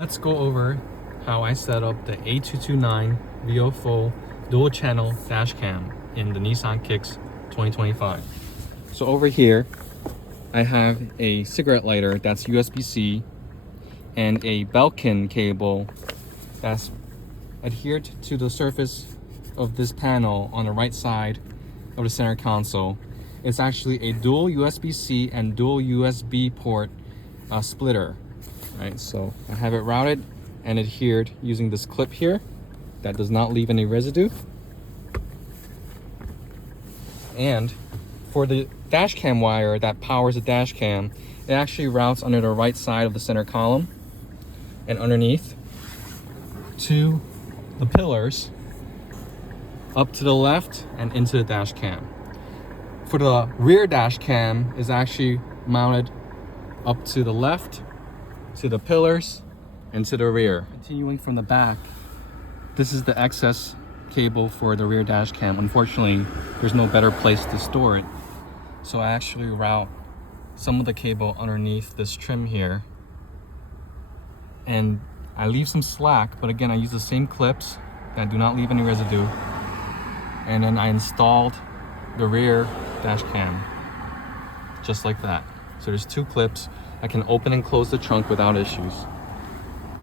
Let's go over how I set up the A229 Viofo dual channel dash cam in the Nissan Kicks 2025. So over here, I have a cigarette lighter that's USB-C and a Belkin cable that's adhered to the surface of this panel on the right side of the center console. It's actually a dual USB-C and dual USB port splitter. Right, so I have it routed and adhered using this clip here that does not leave any residue. And for the dash cam wire that powers the dash cam, it actually routes under the right side of the center column and underneath to the pillars up to the left and into the dash cam. For the rear dash cam is actually mounted up to the left, to the pillars, and to the rear. Continuing from the back, this is the excess cable for the rear dash cam. Unfortunately, there's no better place to store it. So I actually route some of the cable underneath this trim here. And I leave some slack, but again, I use the same clips that do not leave any residue. And then I installed the rear dash cam, just like that. So there's two clips. I can open and close the trunk without issues.